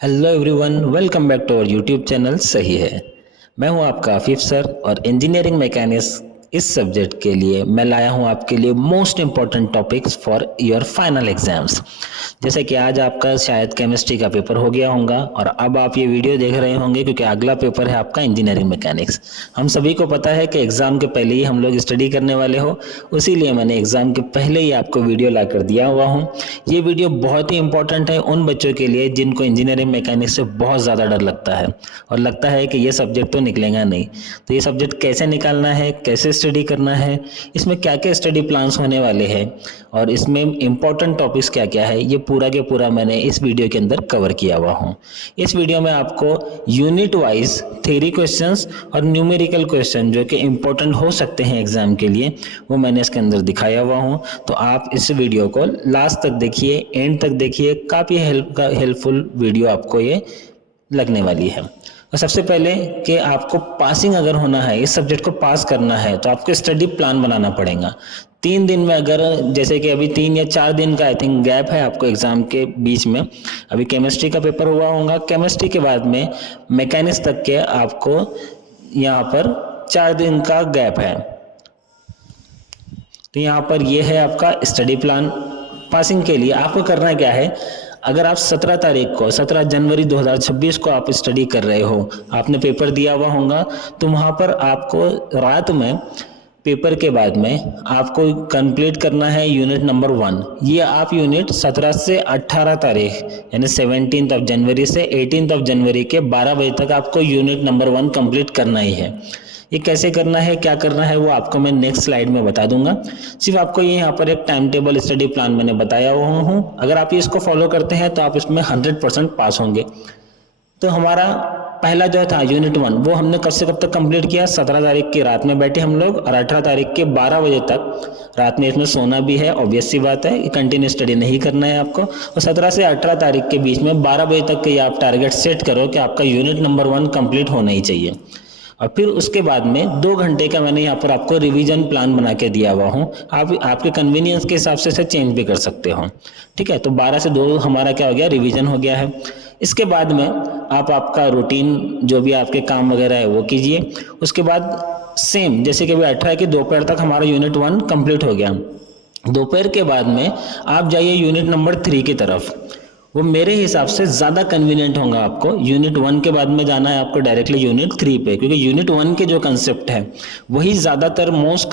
Hello everyone, welcome back to our YouTube channel सही है। मैं हूं आपका आफिफ सर और इंजीनियरिंग मैकेनिक्स इस सब्जेक्ट के लिए मैं लाया हूं आपके लिए most important topics for your final exams. जैसे कि आज आपका शायद केमिस्ट्री का पेपर हो गया होगा और अब आप ये वीडियो देख रहे होंगे क्योंकि अगला पेपर है आपका इंजीनियरिंग मैकेनिक्स। हम सभी को पता है कि एग्जाम के पहले ही हम लोग स्टडी करने वाले हो, इसीलिए मैंने एग्जाम के पहले ही आपको वीडियो ला कर दिया हुआ हूँ। ये वीडियो बहुत ही इंपॉर्टेंट है उन बच्चों के लिए जिनको इंजीनियरिंग मैकेनिक्स से बहुत ज़्यादा डर लगता है और लगता है कि ये सब्जेक्ट तो निकलेगा नहीं। तो ये सब्जेक्ट कैसे निकालना है, कैसे स्टडी करना है, इसमें क्या क्या स्टडी प्लान्स होने वाले हैं और इसमें इंपॉर्टेंट टॉपिक्स क्या क्या है, ये पूरा के पूरा मैंने इस वीडियो के अंदर कवर किया हुआ हूँ। इस वीडियो में आपको यूनिट वाइज थ्योरी क्वेश्चंस और न्यूमेरिकल क्वेश्चन जो कि इंपॉर्टेंट हो सकते हैं एग्जाम के लिए, वो मैंने इसके अंदर दिखाया हुआ हूँ। तो आप इस वीडियो को लास्ट तक देखिए, एंड तक देखिए, काफ़ी हेल्पफुल वीडियो आपको ये लगने वाली है। और सबसे पहले कि आपको पासिंग अगर होना है, इस सब्जेक्ट को पास करना है, तो आपको स्टडी प्लान बनाना पड़ेगा। 3 दिन में अगर, जैसे कि अभी 3 या 4 दिन का आई थिंक गैप है आपको एग्जाम के बीच में। अभी केमिस्ट्री का पेपर हुआ होगा, केमिस्ट्री के बाद में मैकेनिक्स तक के आपको यहाँ पर 4 दिन का गैप है। तो यहाँ पर ये है आपका स्टडी प्लान। पासिंग के लिए आपको करना क्या है, अगर आप 17 तारीख को 17 जनवरी 2026 को आप स्टडी कर रहे हो, आपने पेपर दिया हुआ होगा, तो वहाँ पर आपको रात में पेपर के बाद में आपको कंप्लीट करना है यूनिट नंबर 1। ये आप यूनिट 17 से 18 तारीख यानी 17 ऑफ जनवरी से 18 ऑफ जनवरी के 12 बजे तक आपको यूनिट नंबर 1 कंप्लीट करना ही है। ये कैसे करना है, क्या करना है, वो आपको मैं नेक्स्ट स्लाइड में बता दूंगा। सिर्फ आपको ये यहाँ पर एक टाइम टेबल स्टडी प्लान मैंने बताया हुआ हूँ, अगर आप इसको फॉलो करते हैं तो आप इसमें 100% पास होंगे। तो हमारा पहला जो था यूनिट 1, वो हमने कब से कब तक कंप्लीट किया, 17 तारीख की रात में बैठे हम लोग और 18 तारीख के 12 बजे तक रात में इसमें सोना भी है, ऑब्वियस सी बात है, कंटिन्यू स्टडी नहीं करना है आपको। और 17 से 18 तारीख के बीच में 12 बजे तक के आप टारगेट सेट करो कि आपका यूनिट नंबर 1 कंप्लीट होना ही चाहिए। और फिर उसके बाद में 2 घंटे का मैंने यहाँ पर आपको रिवीजन प्लान बना के दिया हुआ हूँ। आप आपके कन्वीनियंस के हिसाब से इसे चेंज भी कर सकते हो, ठीक है। तो 12 से 2 हमारा क्या हो गया, रिवीजन हो गया है। इसके बाद में आप आपका रूटीन जो भी आपके काम वगैरह है वो कीजिए। उसके बाद सेम जैसे कि अभी 18 की दोपहर तक हमारा यूनिट 1 कंप्लीट हो गया। दोपहर के बाद में आप जाइए यूनिट नंबर 3 की तरफ। वो मेरे हिसाब से ज़्यादा कन्वीनियंट होगा आपको। यूनिट 1 के बाद में जाना है आपको डायरेक्टली यूनिट 3 पे, क्योंकि यूनिट 1 के जो कंसेप्ट है वही ज़्यादातर मोस्ट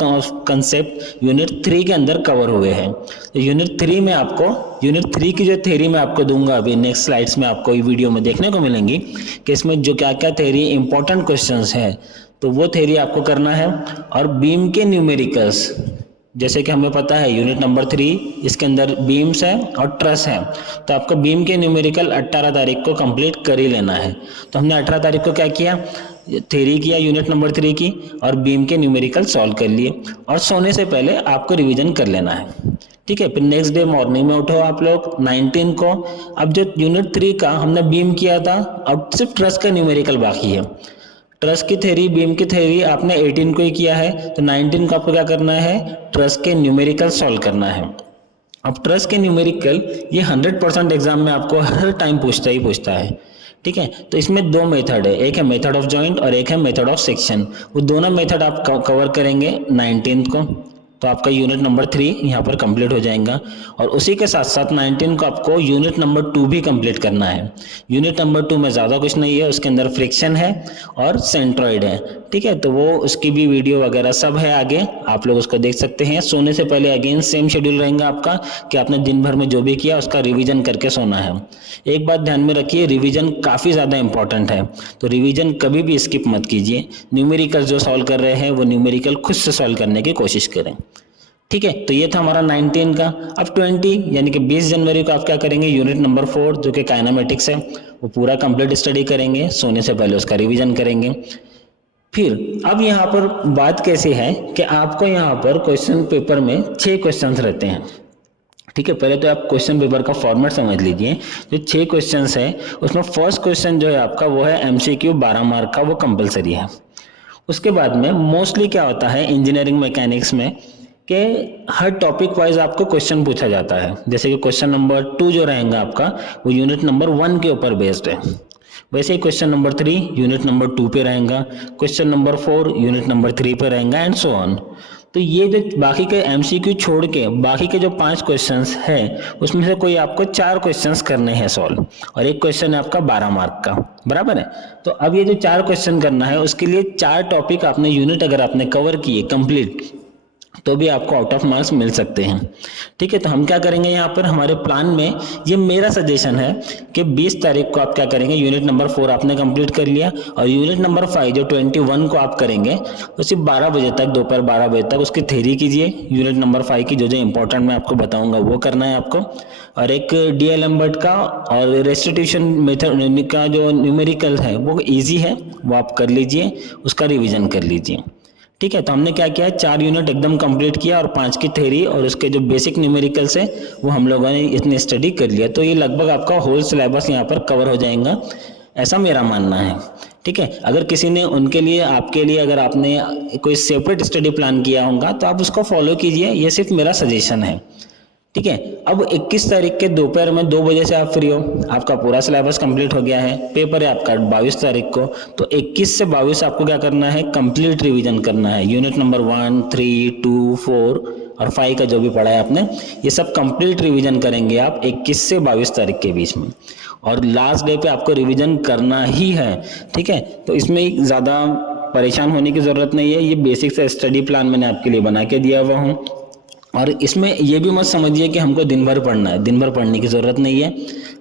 कंसेप्ट यूनिट 3 के अंदर कवर हुए हैं। तो यूनिट 3 में आपको, यूनिट 3 की जो थ्योरी मैं आपको दूंगा अभी नेक्स्ट स्लाइड्स में आपको ये वीडियो में देखने को मिलेंगी कि इसमें जो क्या क्या थ्योरी इंपॉर्टेंट क्वेश्चंस है, तो वो थ्योरी आपको करना है। और बीम के न्यूमेरिकल्स, जैसे कि हमें पता है यूनिट नंबर 3 इसके अंदर बीम्स है और ट्रस है, तो आपको बीम के न्यूमेरिकल 18 तारीख को कंप्लीट कर ही लेना है। तो हमने 18 तारीख को क्या किया, थ्योरी किया यूनिट नंबर 3 की और बीम के न्यूमेरिकल सॉल्व कर लिए। और सोने से पहले आपको रिवीजन कर लेना है, ठीक है। फिर नेक्स्ट डे मॉर्निंग में उठो आप लोग 19 को। अब जो यूनिट 3 का हमने बीम किया था, अब सिर्फ ट्रस का न्यूमेरिकल बाकी है। ट्रस की थ्योरी, बीम की थ्योरी आपने 18 को ही किया है, तो 19 को आपको क्या करना है, ट्रस के न्यूमेरिकल सॉल्व करना है। अब ट्रस के न्यूमेरिकल ये 100% एग्जाम में आपको हर टाइम पूछता ही पूछता है, ठीक है। तो इसमें 2 मेथड है, एक है मेथड ऑफ जॉइंट और एक है मेथड ऑफ सेक्शन। वो दोनों मेथड आप कवर करेंगे 19 को, तो आपका यूनिट नंबर 3 यहाँ पर कंप्लीट हो जाएगा। और उसी के साथ साथ 19 को आपको यूनिट नंबर 2 भी कंप्लीट करना है। यूनिट नंबर 2 में ज़्यादा कुछ नहीं है, उसके अंदर फ्रिक्शन है और सेंट्रॉइड है, ठीक है। तो वो उसकी भी वीडियो वगैरह सब है आगे, आप लोग उसको देख सकते हैं। सोने से पहले अगेन सेम शेड्यूल रहेगा आपका कि आपने दिन भर में जो भी किया उसका रिवीजन करके सोना है। एक बात ध्यान में रखिए, रिवीजन काफ़ी ज़्यादा इंपॉर्टेंट है, तो रिवीजन कभी भी स्किप मत कीजिए। न्यूमेरिकल जो सॉल्व कर रहे हैं वो न्यूमेरिकल खुद से सॉल्व करने की कोशिश करें, ठीक है। तो ये था हमारा 19 का। अब 20 यानी कि 20 जनवरी को आप क्या करेंगे, यूनिट नंबर 4 जो कि काइनेमेटिक्स है वो पूरा कंप्लीट स्टडी करेंगे, सोने से पहले उसका रिवीजन करेंगे। फिर अब यहाँ पर बात कैसी है कि आपको यहाँ पर क्वेश्चन पेपर में 6 क्वेश्चंस रहते हैं, ठीक है। पहले तो आप क्वेश्चन पेपर का फॉर्मेट समझ लीजिए। जो 6 क्वेश्चंस है उसमें फर्स्ट क्वेश्चन जो है आपका वो है MCQ 12 मार्क का, वो कंपलसरी है। उसके बाद में मोस्टली क्या होता है इंजीनियरिंग मैकेनिक्स में कि हर टॉपिक वाइज आपको क्वेश्चन पूछा जाता है। जैसे कि क्वेश्चन नंबर 2 जो रहेगा आपका वो यूनिट नंबर 1 के ऊपर बेस्ड है, वैसे ही क्वेश्चन नंबर 3 यूनिट नंबर 2 पे रहेगा, क्वेश्चन नंबर 4 यूनिट नंबर 3 पे रहेगा एंड सो ऑन। तो ये जो बाकी के एमसीक्यू छोड़ के बाकी के जो 5 क्वेश्चंस हैं उसमें से कोई आपको 4 क्वेश्चंस करने हैं सॉल्व, और एक क्वेश्चन है आपका 12 मार्क का, बराबर है। तो अब ये जो 4 क्वेश्चन करना है उसके लिए 4 टॉपिक आपने यूनिट अगर आपने कवर किए कंप्लीट तो भी आपको आउट ऑफ मार्क्स मिल सकते हैं। ठीक है, तो हम क्या करेंगे यहाँ पर हमारे प्लान में, ये मेरा सजेशन है कि 20 तारीख को आप क्या करेंगे, यूनिट नंबर 4 आपने कंप्लीट कर लिया और यूनिट नंबर 5 जो 21 को आप करेंगे तो सिर्फ 12 बजे तक, दोपहर 12 बजे तक उसकी थ्योरी कीजिए। यूनिट नंबर 5 की जो जो इंपॉर्टेंट मैं आपको बताऊंगा वो करना है आपको, और एक डीएल एम्बर्ट का और रेस्टिट्यूशन मेथड का जो न्यूमेरिकल है वो ईजी है, वो आप कर लीजिए, उसका रिविजन कर लीजिए। ठीक है, तो हमने क्या किया, 4 यूनिट एकदम कंप्लीट किया और 5 की थ्योरी और उसके जो बेसिक न्यूमेरिकल्स है वो हम लोगों ने इतने स्टडी कर लिया। तो ये लगभग आपका होल सिलेबस यहाँ पर कवर हो जाएगा, ऐसा मेरा मानना है। ठीक है, अगर किसी ने उनके लिए आपके लिए अगर आपने कोई सेपरेट स्टडी प्लान किया होगा तो आप उसको फॉलो कीजिए, ये सिर्फ मेरा सजेशन है। ठीक है, अब 21 तारीख के दोपहर में 2 बजे से आप फ्री हो, आपका पूरा सिलेबस कंप्लीट हो गया है, पेपर है आपका 22 तारीख को, तो 21 से 22 आपको क्या करना है, कंप्लीट रिवीजन करना है। यूनिट नंबर 1, 3, 2, 4 और 5 का जो भी पढ़ा है आपने ये सब कंप्लीट रिवीजन करेंगे आप 21 से 22 तारीख के बीच में, और लास्ट डे पे आपको रिवीजन करना ही है। ठीक है, तो इसमें ज़्यादा परेशान होने की ज़रूरत नहीं है, ये बेसिक से स्टडी प्लान मैंने आपके लिए बना के दिया हुआ हूँ। और इसमें ये भी मत समझिए कि हमको दिन भर पढ़ना है, दिन भर पढ़ने की ज़रूरत नहीं है।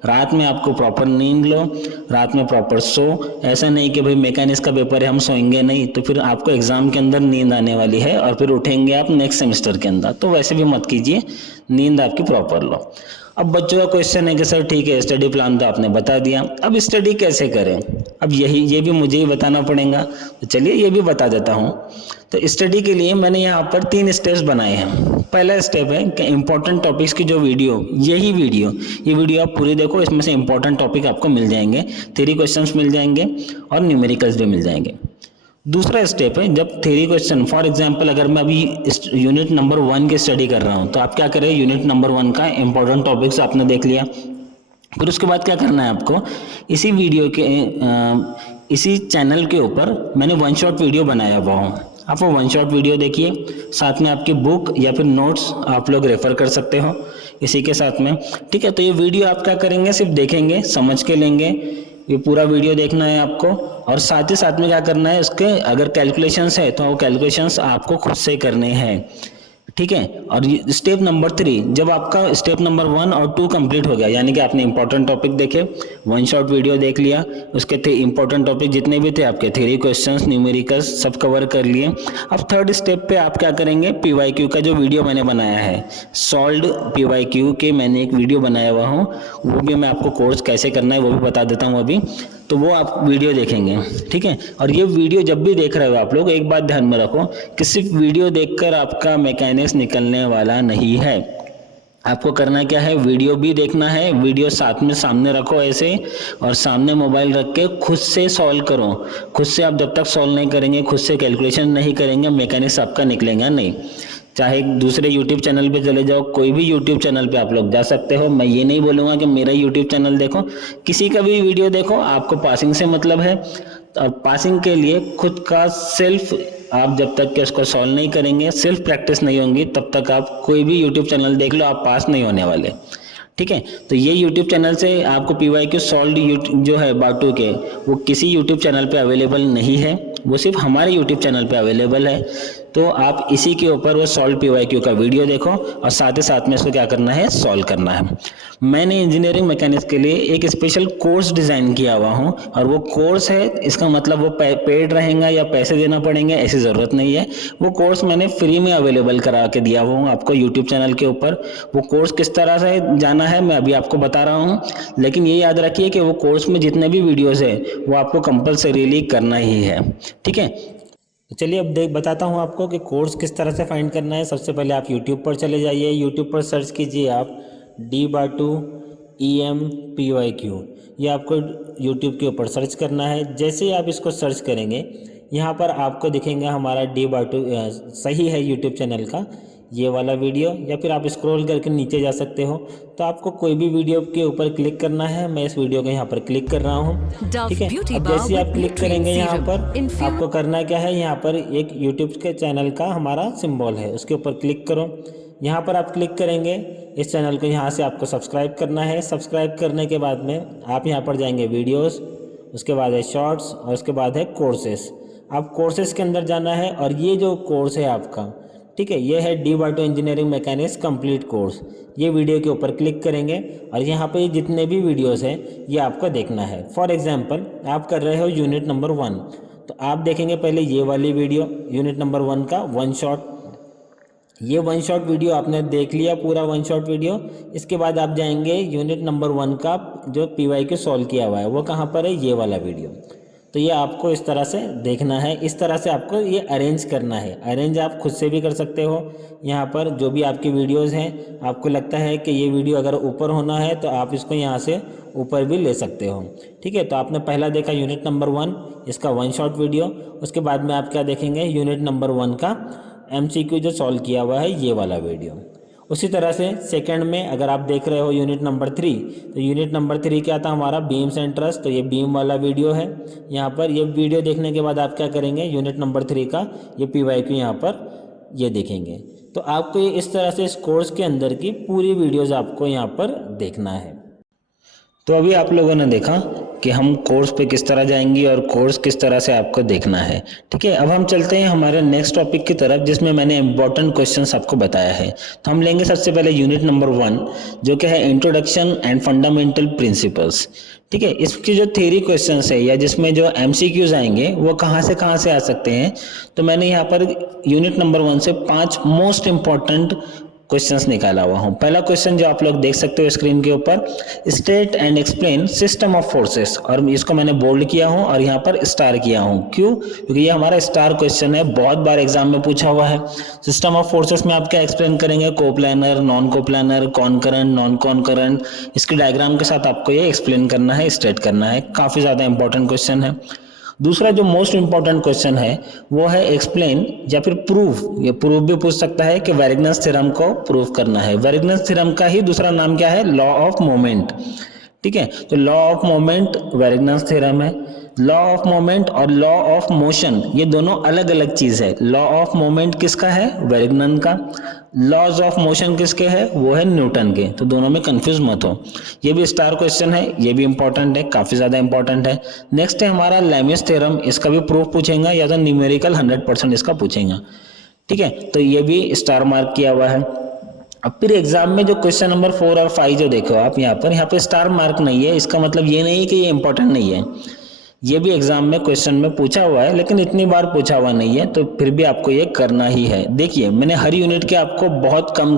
रात में आपको प्रॉपर नींद लो, रात में प्रॉपर सो। ऐसा नहीं कि भाई मैकेनिक्स का पेपर है हम सोएंगे नहीं, तो फिर आपको एग्जाम के अंदर नींद आने वाली है और फिर उठेंगे आप नेक्स्ट सेमेस्टर के अंदर, तो वैसे भी मत कीजिए, नींद आपकी प्रॉपर लो। अब बच्चों का क्वेश्चन है कि सर ठीक है स्टडी प्लान तो आपने बता दिया, अब स्टडी कैसे करें, अब ये भी मुझे ही बताना पड़ेगा, तो चलिए ये भी बता देता हूँ। तो स्टडी के लिए मैंने यहाँ पर 3 स्टेप्स बनाए हैं। पहला स्टेप है कि इंपॉर्टेंट टॉपिक्स की जो वीडियो, ये वीडियो आप पूरी देखो, इसमें से इंपॉर्टेंट टॉपिक आपको मिल जाएंगे, थ्योरी क्वेश्चंस मिल जाएंगे और न्यूमेरिकल्स भी मिल जाएंगे। दूसरा स्टेप है, जब थ्योरी क्वेश्चन फॉर एग्जांपल अगर मैं अभी यूनिट नंबर 1 की स्टडी कर रहा हूँ तो आप क्या करें, यूनिट नंबर 1 का इंपॉर्टेंट टॉपिक्स आपने देख लिया, फिर उसके बाद क्या करना है आपको, इसी वीडियो के इसी चैनल के ऊपर मैंने 1 शॉट वीडियो बनाया हुआ हूँ, आप वो 1 शॉट वीडियो देखिए, साथ में आपकी बुक या फिर नोट्स आप लोग रेफर कर सकते हो इसी के साथ में। ठीक है, तो ये वीडियो आप क्या करेंगे, सिर्फ देखेंगे, समझ के लेंगे, ये पूरा वीडियो देखना है आपको, और साथ ही साथ में क्या करना है, उसके अगर कैलकुलेशंस है तो वो कैलकुलेशंस आपको खुद से करने हैं। ठीक है, और स्टेप नंबर 3, जब आपका स्टेप नंबर 1 और 2 कंप्लीट हो गया, यानी कि आपने इंपॉर्टेंट टॉपिक देखे, 1 शॉट वीडियो देख लिया, उसके थे इंपॉर्टेंट टॉपिक जितने भी थे आपके, थ्योरी क्वेश्चंस, न्यूमेरिकल्स सब कवर कर लिए। अब थर्ड स्टेप पे आप क्या करेंगे, पीवाईक्यू का जो वीडियो मैंने बनाया है, सॉल्व्ड पीवाईक्यू के मैंने एक वीडियो बनाया हुआ हूँ, वो भी मैं आपको कोर्स कैसे करना है वो भी बता देता हूँ अभी, तो वो आप वीडियो देखेंगे। ठीक है, और ये वीडियो जब भी देख रहे हो आप लोग एक बात ध्यान में रखो कि सिर्फ वीडियो देखकर आपका मैकेनिक्स निकलने वाला नहीं है, आपको करना क्या है, वीडियो भी देखना है, वीडियो साथ में सामने रखो ऐसे, और सामने मोबाइल रख के खुद से सॉल्व करो। खुद से आप जब तक सॉल्व नहीं करेंगे, खुद से कैलकुलेशन नहीं करेंगे, मैकेनिक्स आपका निकलेगा नहीं। चाहे दूसरे YouTube चैनल पे चले जाओ, कोई भी YouTube चैनल पे आप लोग जा सकते हो, मैं ये नहीं बोलूँगा कि मेरा YouTube चैनल देखो, किसी का भी वीडियो देखो, आपको पासिंग से मतलब है, और पासिंग के लिए खुद का सेल्फ आप जब तक कि उसको सॉल्व नहीं करेंगे, सेल्फ प्रैक्टिस नहीं होंगी, तब तक आप कोई भी YouTube चैनल देख लो, आप पास नहीं होने वाले। ठीक है, तो ये YouTube चैनल से आपको पीवाईक्यू सॉल्व्ड जो है बाटू के, वो किसी YouTube चैनल पे अवेलेबल नहीं है, वो सिर्फ हमारे YouTube चैनल पे अवेलेबल है। तो आप इसी के ऊपर वो सॉल्व पीवाईक्यू का वीडियो देखो और साथ ही साथ में इसको क्या करना है, सॉल्व करना है। मैंने इंजीनियरिंग मैकेनिक्स के लिए एक स्पेशल कोर्स डिज़ाइन किया हुआ हूँ, और वो कोर्स है, इसका मतलब वो पेड रहेगा या पैसे देना पड़ेंगे ऐसी ज़रूरत नहीं है, वो कोर्स मैंने फ्री में अवेलेबल करा के दिया हुआ हूँ आपको यूट्यूब चैनल के ऊपर। वो कोर्स किस तरह से जाना है मैं अभी आपको बता रहा हूँ, लेकिन ये याद रखिए कि वो कोर्स में जितने भी वीडियोज़ है वो आपको कंपल्सरीली करना ही है। ठीक है, चलिए अब बताता हूँ आपको कि कोर्स किस तरह से फाइंड करना है। सबसे पहले आप YouTube पर चले जाइए, YouTube पर सर्च कीजिए आप D/2 EMPYQ, ये आपको YouTube के ऊपर सर्च करना है। जैसे ही आप इसको सर्च करेंगे यहाँ पर आपको दिखेंगे हमारा D/2 सही है YouTube चैनल का, ये वाला वीडियो, या फिर आप स्क्रॉल करके नीचे जा सकते हो। तो आपको कोई भी वीडियो के ऊपर क्लिक करना है। मैं इस वीडियो को यहाँ पर क्लिक कर रहा हूँ, ठीक है। अब जैसे आप क्लिक करेंगे यहाँ पर आपको करना क्या है, यहाँ पर एक यूट्यूब के चैनल का हमारा सिंबल है, उसके ऊपर क्लिक करो। यहाँ पर आप क्लिक करेंगे, इस चैनल को यहाँ से आपको सब्सक्राइब करना है। सब्सक्राइब करने के बाद में आप यहाँ पर जाएंगे वीडियोस, उसके बाद है शॉर्ट्स और उसके बाद है कोर्सेस। आप कोर्सेस के अंदर जाना है और ये जो कोर्स है आपका, ठीक है, ये है D auto engineering mechanics complete course. ये वीडियो के ऊपर क्लिक करेंगे और यहाँ पे जितने भी वीडियोस हैं ये आपको देखना है। फॉर एग्जांपल आप कर रहे हो यूनिट नंबर 1, तो आप देखेंगे पहले ये वाली वीडियो यूनिट नंबर 1 का वन शॉट। ये वन शॉट वीडियो आपने देख लिया, पूरा वन शॉट वीडियो। इसके बाद आप जाएंगे यूनिट नंबर 1 का जो PYQ सॉल्व किया हुआ है वो कहाँ पर है, ये वाला वीडियो। तो ये आपको इस तरह से देखना है, इस तरह से आपको ये अरेंज करना है। अरेंज आप खुद से भी कर सकते हो। यहाँ पर जो भी आपकी वीडियोस हैं, आपको लगता है कि ये वीडियो अगर ऊपर होना है तो आप इसको यहाँ से ऊपर भी ले सकते हो, ठीक है। तो आपने पहला देखा यूनिट नंबर 1, इसका वन शॉट वीडियो। उसके बाद में आप क्या देखेंगे, यूनिट नंबर 1 का MCQ जो सॉल्व किया हुआ है ये वाला वीडियो। उसी तरह से सेकंड में अगर आप देख रहे हो यूनिट नंबर 3, तो यूनिट नंबर 3 क्या था हमारा, बीम्स एंड ट्रस। तो ये बीम वाला वीडियो है। यहाँ पर ये वीडियो देखने के बाद आप क्या करेंगे, यूनिट नंबर 3 का ये PYQ यहाँ पर ये देखेंगे। तो आपको ये इस तरह से इस कोर्स के अंदर की पूरी वीडियोज़ आपको यहाँ पर देखना है। तो अभी आप लोगों ने देखा कि हम कोर्स पे किस तरह जाएंगे और कोर्स किस तरह से आपको देखना है, ठीक है। अब हम चलते हैं हमारे नेक्स्ट टॉपिक की तरफ, जिसमें मैंने इंपॉर्टेंट क्वेश्चंस आपको बताया है। तो हम लेंगे सबसे पहले यूनिट नंबर 1, जो कि है इंट्रोडक्शन एंड फंडामेंटल प्रिंसिपल्स, ठीक है। इसकी जो थ्योरी क्वेश्चंस है या जिसमें जो MCQs आएंगे वो कहाँ से आ सकते हैं। तो मैंने यहाँ पर यूनिट नंबर 1 से 5 मोस्ट इंपॉर्टेंट क्वेश्चंस निकाला हुआ हूँ। पहला क्वेश्चन जो आप लोग देख सकते हो स्क्रीन के ऊपर, state and explain system of forces, और इसको मैंने बोल्ड किया हूँ और यहाँ पर स्टार किया हूँ। क्यों? क्योंकि ये हमारा स्टार क्वेश्चन है, बहुत बार एग्जाम में पूछा हुआ है। सिस्टम ऑफ फोर्सेस में आप क्या एक्सप्लेन करेंगे, कोप्लानर, नॉन कोप्लानर, कॉनकरेंट, नॉन कॉनकरेंट, इसके डायग्राम के साथ आपको ये एक्सप्लेन करना है, स्टेट करना है। काफी ज्यादा इंपॉर्टेंट क्वेश्चन है। दूसरा जो मोस्ट इंपॉर्टेंट क्वेश्चन है वो है एक्सप्लेन या फिर प्रूव। ये प्रूव भी पूछ सकता है कि वेरिग्नस थ्योरम को प्रूव करना है। वेरिग्नस थ्योरम का ही दूसरा नाम क्या है, लॉ ऑफ मोमेंट, ठीक है। तो लॉ ऑफ मोमेंट वेरिग्नस थ्योरम है। लॉ ऑफ मोमेंट और लॉ ऑफ मोशन ये दोनों अलग अलग चीज है। लॉ ऑफ मोमेंट किसका है, वेरिग्नन का। लॉज ऑफ मोशन किसके है, वो है न्यूटन के। तो दोनों में कंफ्यूज मत हो। ये भी स्टार क्वेश्चन है, ये भी इंपॉर्टेंट है, काफी ज्यादा इंपॉर्टेंट है। नेक्स्ट है हमारा लेमिस थ्योरम, इसका भी प्रूफ पूछेगा या तो न्यूमेरिकल 100% इसका पूछेगा, ठीक है। तो ये भी स्टार मार्क किया हुआ है। अब फिर एग्जाम में जो क्वेश्चन नंबर 4 और 5 जो देखो आप यहाँ पे स्टार मार्क नहीं है, इसका मतलब ये नहीं कि ये इंपॉर्टेंट नहीं है। ये भी एग्जाम में क्वेश्चन में पूछा हुआ है, लेकिन इतनी बार पूछा हुआ नहीं है, तो फिर भी आपको ये करना ही है। देखिए मैंने हर यूनिट के आपको बहुत कम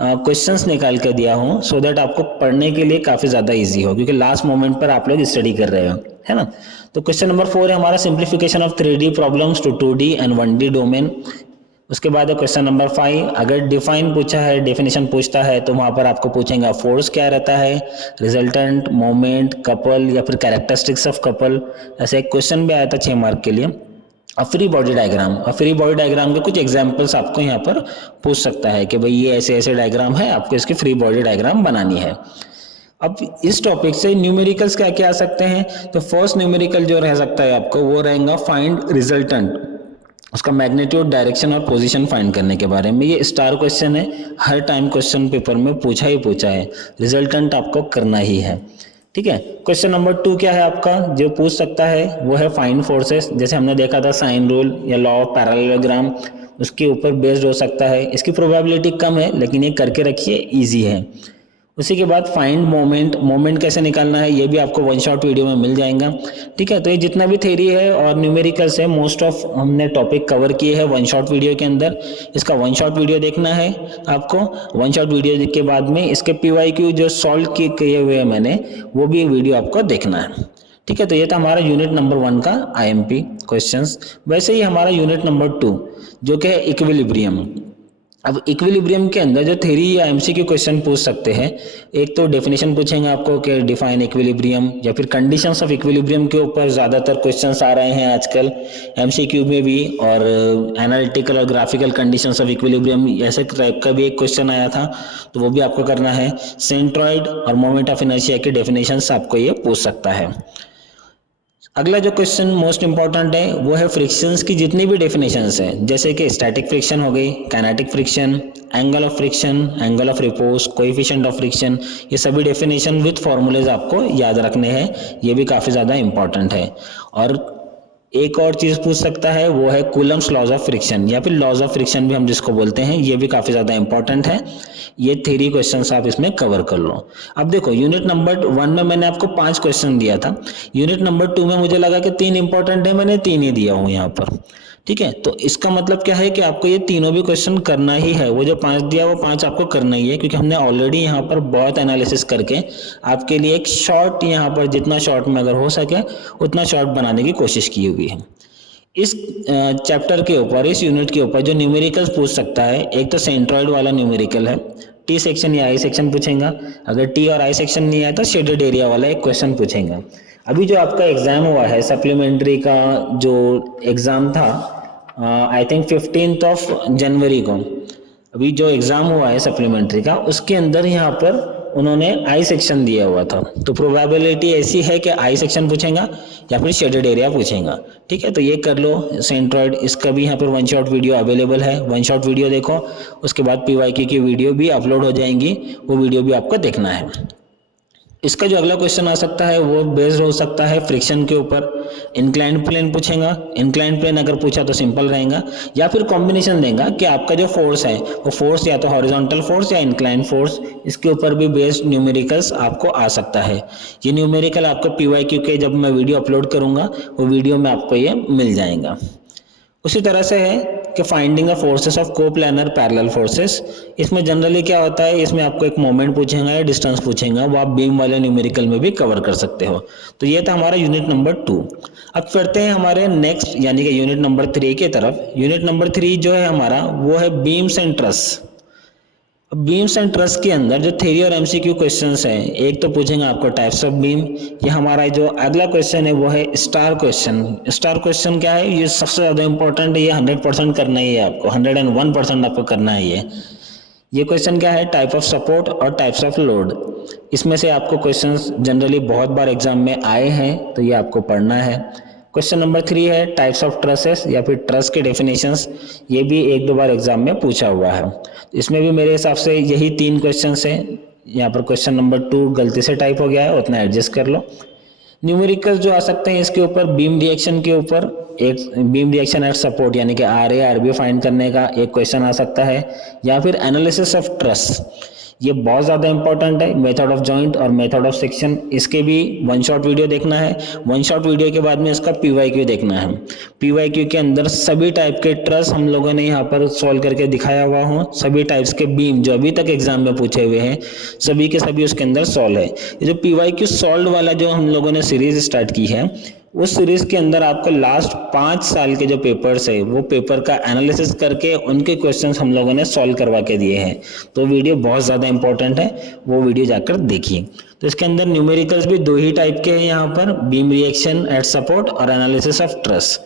क्वेश्चंस निकाल के दिया हूँ, सो दैट आपको पढ़ने के लिए काफी ज्यादा इजी हो, क्योंकि लास्ट मोमेंट पर आप लोग स्टडी कर रहे हो, है ना। तो क्वेश्चन नंबर 4 है हमारा simplification of 3D problems to 2D and 1D domain. उसके बाद है क्वेश्चन नंबर 5, अगर डिफाइन पूछा है, डेफिनेशन पूछता है, तो वहां पर आपको पूछेगा फोर्स क्या रहता है, रिजल्टेंट, मोमेंट, कपल या फिर कैरेक्टरिस्टिक्स ऑफ कपल। ऐसे एक क्वेश्चन भी आया था 6 मार्क के लिए। फ्री बॉडी डायग्राम, और फ्री बॉडी डायग्राम के कुछ एग्जांपल्स आपको यहाँ पर पूछ सकता है कि भाई ये ऐसे ऐसे डायग्राम है, आपको इसकी फ्री बॉडी डायग्राम बनानी है। अब इस टॉपिक से न्यूमेरिकल्स क्या क्या आ सकते हैं, तो फर्स्ट न्यूमेरिकल जो रह सकता है आपको वो रहेगा फाइंड रिजल्टेंट, उसका मैग्नीट्यूड, डायरेक्शन और पोजीशन फाइंड करने के बारे में। ये स्टार क्वेश्चन है, हर टाइम क्वेश्चन पेपर में पूछा है। रिजल्टेंट आपको करना ही है, ठीक है। क्वेश्चन नंबर 2 क्या है आपका, जो पूछ सकता है वो है फाइंड फोर्सेस। जैसे हमने देखा था साइन रूल या लॉ ऑफ पैरेललोग्राम, उसके ऊपर बेस्ड हो सकता है। इसकी प्रोबेबिलिटी कम है, लेकिन ये करके रखिए, इजी है। उसी के बाद फाइंड मोमेंट, मोमेंट कैसे निकालना है ये भी आपको वन शॉट वीडियो में मिल जाएगा, ठीक है। तो ये जितना भी थ्योरी है और न्यूमेरिकल्स है, मोस्ट ऑफ हमने टॉपिक कवर किए हैं वन शॉट वीडियो के अंदर। इसका वन शॉट वीडियो देखना है आपको। वन शॉट वीडियो के बाद में इसके PYQ जो सॉल्व किए हुए हैं मैंने, वो भी वीडियो आपको देखना है, ठीक है। तो ये था हमारा यूनिट नंबर 1 का IMP क्वेश्चंस। वैसे ही हमारा यूनिट नंबर 2 जो कि है इक्विलिब्रियम, अब इक्विलिब्रियम के अंदर जो थ्योरी या एमसीक्यू क्वेश्चन पूछ सकते हैं, एक तो डेफिनेशन पूछेंगे आपको कि डिफाइन इक्विलिब्रियम, या फिर कंडीशंस ऑफ इक्विलिब्रियम के ऊपर ज़्यादातर क्वेश्चंस आ रहे हैं आजकल एमसीक्यू में भी, और एनालिटिकल और ग्राफिकल कंडीशंस ऑफ इक्विलिब्रियम ऐसे टाइप का भी एक क्वेश्चन आया था, तो वो भी आपको करना है। सेंट्रॉइड और मोमेंट ऑफ इनर्शिया की डेफिनेशंस आपको ये पूछ सकता है। अगला जो क्वेश्चन मोस्ट इंपॉर्टेंट है वो है फ्रिक्शंस की जितनी भी डेफिनेशंस हैं, जैसे कि स्टैटिक फ्रिक्शन हो गई, kinetic friction, angle of friction, angle of repose, coefficient of friction, ये सभी डेफिनेशन विद फॉर्मूलेज आपको याद रखने हैं, ये भी काफ़ी ज़्यादा इंपॉर्टेंट है। और एक और चीज़ पूछ सकता है वो है कूलम्स लॉज ऑफ फ्रिक्शन, या फिर लॉज ऑफ फ्रिक्शन भी हम जिसको बोलते हैं, ये भी काफ़ी ज़्यादा इंपॉर्टेंट है। ये थ्योरी क्वेश्चंस आप इसमें कवर कर लो। अब देखो यूनिट नंबर 1 में मैंने आपको 5 क्वेश्चन दिया था, यूनिट नंबर 2 में मुझे लगा कि 3 इंपॉर्टेंट है, मैंने 3 ही दिया हूँ यहाँ पर, ठीक है। तो इसका मतलब क्या है कि आपको ये तीनों भी क्वेश्चन करना ही है, वो जो 5 दिया वो 5 आपको करना ही है, क्योंकि हमने ऑलरेडी यहाँ पर बहुत एनालिसिस करके आपके लिए एक शॉर्ट, यहाँ पर जितना शॉर्ट में अगर हो सके उतना शॉर्ट बनाने की कोशिश की हुई है। इस चैप्टर के ऊपर, इस यूनिट के ऊपर जो न्यूमेरिकल्स पूछ सकता है, एक तो सेंट्रॉइड वाला न्यूमेरिकल है, टी सेक्शन या आई सेक्शन पूछेगा, अगर टी और आई सेक्शन नहीं आया तो शेडेड एरिया वाला एक क्वेश्चन पूछेगा। अभी जो आपका एग्जाम हुआ है सप्लीमेंट्री का, जो एग्जाम था आई थिंक 15 जनवरी को, अभी जो एग्जाम हुआ है सप्लीमेंट्री का, उसके अंदर यहाँ पर उन्होंने आई सेक्शन दिया हुआ था, तो प्रोबेबिलिटी ऐसी है कि आई सेक्शन पूछेगा या फिर शेडेड एरिया पूछेगा, ठीक है। तो ये कर लो सेंट्रॉइड, इसका भी यहाँ पर वन शॉट वीडियो अवेलेबल है, वन शॉट वीडियो देखो, उसके बाद पीवाईक्यू की वीडियो भी अपलोड हो जाएंगी, वो वीडियो भी आपको देखना है। इसका जो अगला क्वेश्चन आ सकता है वो बेस्ड हो सकता है फ्रिक्शन के ऊपर, इंक्लाइंड प्लेन पूछेगा, इंक्लाइंड प्लेन अगर पूछा तो सिंपल रहेगा, या फिर कॉम्बिनेशन देगा कि आपका जो फोर्स है वो फोर्स या तो हॉरिजॉन्टल फोर्स या इंक्लाइंड फोर्स, इसके ऊपर भी बेस्ड न्यूमेरिकल्स आपको आ सकता है। ये न्यूमेरिकल आपको पीवाईक्यू के जब मैं वीडियो अपलोड करूंगा वो वीडियो में आपको ये मिल जाएगा। उसी तरह से है कि finding the forces of coplanar parallel forces, इसमें जनरली क्या होता है, इसमें आपको एक मोमेंट पूछेगा या डिस्टेंस पूछेगा, वो आप बीम वाले न्यूमेरिकल में भी कवर कर सकते हो। तो ये था हमारा यूनिट नंबर 2। अब चलते हैं हमारे नेक्स्ट यानी कि यूनिट नंबर 3 की तरफ। यूनिट नंबर 3 जो है हमारा वो है beams and truss. Beams and truss के अंदर जो थ्योरी और एमसीक्यू क्वेश्चंस हैं, एक तो पूछेंगे आपको टाइप्स ऑफ बीम, ये हमारा जो अगला क्वेश्चन है वो है स्टार क्वेश्चन। स्टार क्वेश्चन क्या है, ये सबसे ज़्यादा इंपॉर्टेंट है, ये 100% करना ही है आपको, 101% आपको करना है ये क्वेश्चन क्या है, टाइप ऑफ सपोर्ट और टाइप्स ऑफ लोड। इसमें से आपको क्वेश्चंस जनरली बहुत बार एग्जाम में आए हैं, तो ये आपको पढ़ना है। क्वेश्चन नंबर 3 है टाइप्स ऑफ ट्रसेस या फिर ट्रस के डेफिनेशंस, ये भी 1-2 बार एग्जाम में पूछा हुआ है। इसमें भी मेरे हिसाब से यही 3 क्वेश्चंस हैं। यहाँ पर क्वेश्चन नंबर 2 गलती से टाइप हो गया है, उतना एडजस्ट कर लो। न्यूमेरिकल जो आ सकते हैं इसके ऊपर, बीम रिएक्शन के ऊपर, एक बीम रिएक्शन एट सपोर्ट यानी कि R A R B find करने का एक क्वेश्चन आ सकता है, या फिर एनालिसिस ऑफ ट्रस, ये बहुत ज़्यादा इंपॉर्टेंट है। मेथड ऑफ जॉइंट और मेथड ऑफ सेक्शन, इसके भी वन शॉट वीडियो देखना है। वन शॉट वीडियो के बाद में इसका पीवाईक्यू देखना है। पीवाईक्यू के अंदर सभी टाइप के ट्रस हम लोगों ने यहाँ पर सॉल्व करके दिखाया हुआ हूँ, सभी टाइप्स के बीम जो अभी तक एग्जाम में पूछे हुए हैं सभी के सभी उसके अंदर सॉल्व है। ये जो पीवाईक्यू सॉल्व वाला जो हम लोगों ने सीरीज स्टार्ट की है, उस सीरीज के अंदर आपको लास्ट 5 साल के जो पेपर्स है वो पेपर का एनालिसिस करके उनके क्वेश्चंस हम लोगों ने सॉल्व करवा के दिए हैं। तो वीडियो बहुत ज़्यादा इंपॉर्टेंट है, वो वीडियो जाकर देखिए। तो इसके अंदर न्यूमेरिकल्स भी 2 ही टाइप के हैं यहाँ पर, बीम रिएक्शन एट सपोर्ट और एनालिसिस ऑफ ट्रस,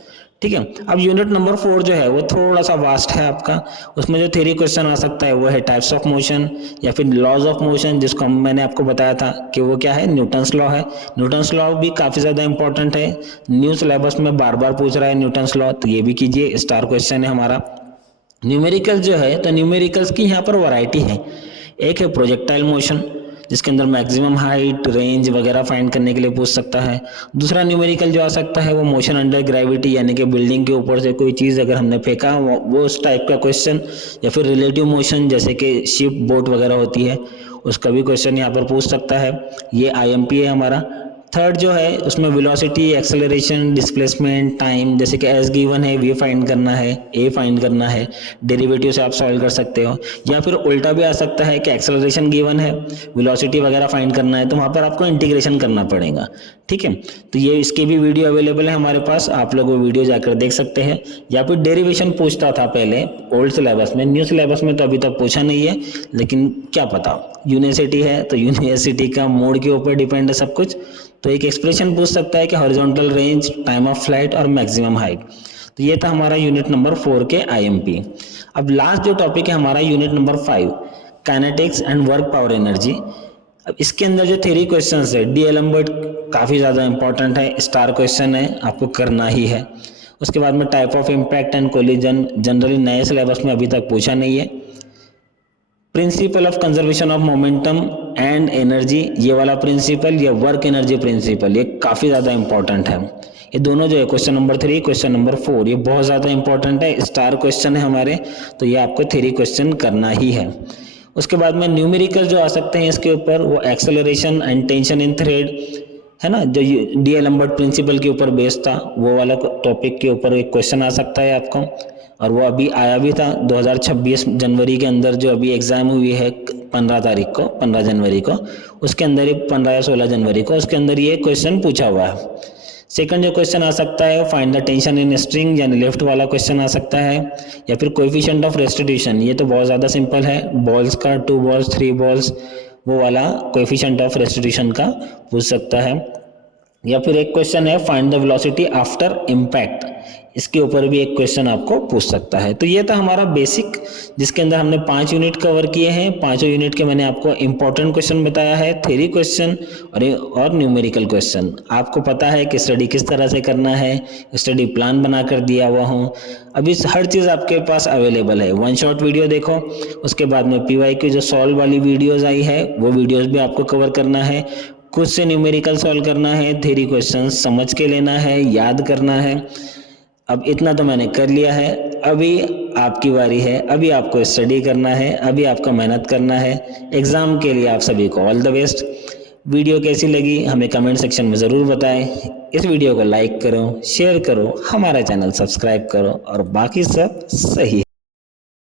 ठीक है। अब यूनिट नंबर 4 जो है वो थोड़ा सा वास्ट है आपका, उसमें जो थ्योरी क्वेश्चन आ सकता है वो है टाइप्स ऑफ मोशन या फिर लॉज ऑफ मोशन, जिसको मैंने आपको बताया था कि वो क्या है, न्यूटन्स लॉ है। न्यूटन्स लॉ भी काफ़ी ज़्यादा इंपॉर्टेंट है, न्यू सिलेबस में बार बार पूछ रहा है न्यूटन्स लॉ, तो ये भी कीजिए, स्टार क्वेश्चन है हमारा। न्यूमेरिकल जो है, तो न्यूमेरिकल्स की यहाँ पर वैरायटी है। एक है प्रोजेक्टाइल मोशन, जिसके अंदर मैक्सिमम हाइट, रेंज वगैरह फाइंड करने के लिए पूछ सकता है। दूसरा न्यूमेरिकल जो आ सकता है वो मोशन अंडर ग्रेविटी, यानी कि बिल्डिंग के ऊपर से कोई चीज़ अगर हमने फेंका वो उस टाइप का क्वेश्चन, या फिर रिलेटिव मोशन जैसे कि शिप बोट वगैरह होती है, उसका भी क्वेश्चन यहाँ पर पूछ सकता है। ये IMP है हमारा, थर्ड जो है उसमें वेलोसिटी, एक्सेलरेशन, डिस्प्लेसमेंट, टाइम, जैसे कि एस गिवन है वी फाइंड करना है, ए फाइंड करना है, डेरिवेटिव से आप सॉल्व कर सकते हो। या फिर उल्टा भी आ सकता है कि एक्सेलरेशन गिवन है, वेलोसिटी वगैरह फाइंड करना है, तो वहाँ पर आपको इंटीग्रेशन करना पड़ेगा। ठीक है, तो ये इसकी भी वीडियो अवेलेबल है हमारे पास, आप लोग वो वीडियो जाकर देख सकते हैं। या फिर डेरिवेशन पूछता था पहले ओल्ड सिलेबस में, न्यू सिलेबस में तो अभी तक पूछा नहीं है, लेकिन क्या पता, यूनिवर्सिटी है तो यूनिवर्सिटी का मोड के ऊपर डिपेंड है सब कुछ। तो एक एक्सप्रेशन पूछ सकता है कि horizontal range, time of flight और मैक्सिमम हाइट। तो ये था हमारा यूनिट नंबर 4 के आईएमपी। अब लास्ट जो टॉपिक है हमारा unit number 5, kinetics and work power energy. अब इसके अंदर जो थ्योरी क्वेश्चंस है, डी एलम्बर्ट काफ़ी ज़्यादा इंपॉर्टेंट है, स्टार क्वेश्चन है, आपको करना ही है। उसके बाद में type of impact and collision, generally नए सिलेबस में अभी तक पूछा नहीं है। Principle of conservation of momentum and energy, ये वाला प्रिंसिपल, या वर्क एनर्जी प्रिंसिपल, ये काफ़ी ज़्यादा इंपॉर्टेंट है। ये दोनों जो है क्वेश्चन नंबर 3, क्वेश्चन नंबर 4, ये बहुत ज़्यादा इंपॉर्टेंट है, स्टार क्वेश्चन है हमारे, तो ये आपको थ्योरी क्वेश्चन करना ही है। उसके बाद में न्यूमेरिकल जो आ सकते हैं इसके ऊपर, वो acceleration and tension in thread है ना, जो डी एलम्बर्ट प्रिंसिपल के ऊपर बेस्ड था, वो वाला टॉपिक के ऊपर एक क्वेश्चन आ सकता है आपका, और वो अभी आया भी था 2026 जनवरी के अंदर, जो अभी एग्जाम हुई है 15 तारीख को, 15 जनवरी को, उसके अंदर 15 या 16 जनवरी को, उसके अंदर ये क्वेश्चन पूछा हुआ है। सेकंड जो क्वेश्चन आ सकता है, find the tension in string, यानी लेफ्ट वाला क्वेश्चन आ सकता है। या फिर कोएफिशिएंट ऑफ रेस्टिट्यूशन, ये तो बहुत ज़्यादा सिंपल है, बॉल्स का, 2 बॉल्स 3 बॉल्स, वो वाला कोएफिशिएंट ऑफ रेस्टिट्यूशन का पूछ सकता है। या फिर एक क्वेश्चन है, find the velocity after impact, इसके ऊपर भी एक क्वेश्चन आपको पूछ सकता है। तो ये था हमारा बेसिक, जिसके अंदर हमने 5 यूनिट कवर किए हैं। 5 यूनिट के मैंने आपको इंपॉर्टेंट क्वेश्चन बताया है, थ्योरी क्वेश्चन और न्यूमेरिकल क्वेश्चन। आपको पता है कि स्टडी किस तरह से करना है, स्टडी प्लान बना कर दिया हुआ हूँ। अभी हर चीज़ आपके पास अवेलेबल है। 1 शॉट वीडियो देखो, उसके बाद में PYQ जो सॉल्व वाली वीडियोज़ आई है, वो वीडियोज़ भी आपको कवर करना है। खुद से न्यूमेरिकल सॉल्व करना है, थ्योरी क्वेश्चन समझ के लेना है, याद करना है। अब इतना तो मैंने कर लिया है, अभी आपकी बारी है, अभी आपको स्टडी करना है, अभी आपको मेहनत करना है एग्ज़ाम के लिए। आप सभी को ऑल द बेस्ट। वीडियो कैसी लगी हमें कमेंट सेक्शन में ज़रूर बताएं। इस वीडियो को लाइक करो, शेयर करो, हमारा चैनल सब्सक्राइब करो, और बाकी सब सही है।